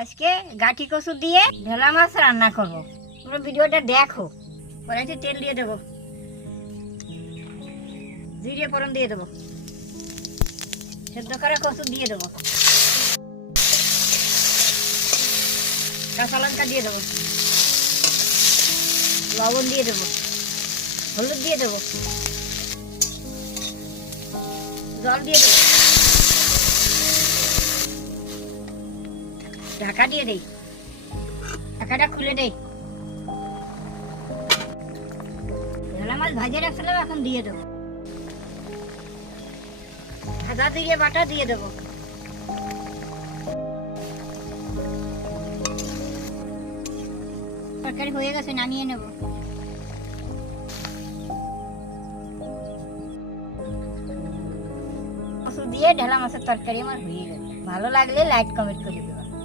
আজকে গাঠি কচু দিয়ে ঢেলা মাছ রান্না করব। তোমরা ভিডিওটা দেখো। কড়াইতে তেল দিয়ে দেবো, জিরে ফোড়ন দিয়ে দেবো, সেদ্ধ করা কচু দিয়ে দেবো, কাঁচা লঙ্কা দিয়ে দেবো, লবণ দিয়ে দেবো, হলুদ দিয়ে দেবো, জল দিয়ে দেবো, ঢাকা দিয়ে দেই, ঢাকাটা খুলে দেই। ঢেলা মাছ ভাজে রাখছিলাম, এখন দিয়ে দেবো, আদা দিয়ে বাটা দিয়ে দেবো, তরকারি হয়ে গেছে, নামিয়ে নেব। কচু দিয়ে ঢেলা মাছের তরকারি আমার হয়ে গেছে। ভালো লাগলে লাইক কমেন্ট করে দেবো।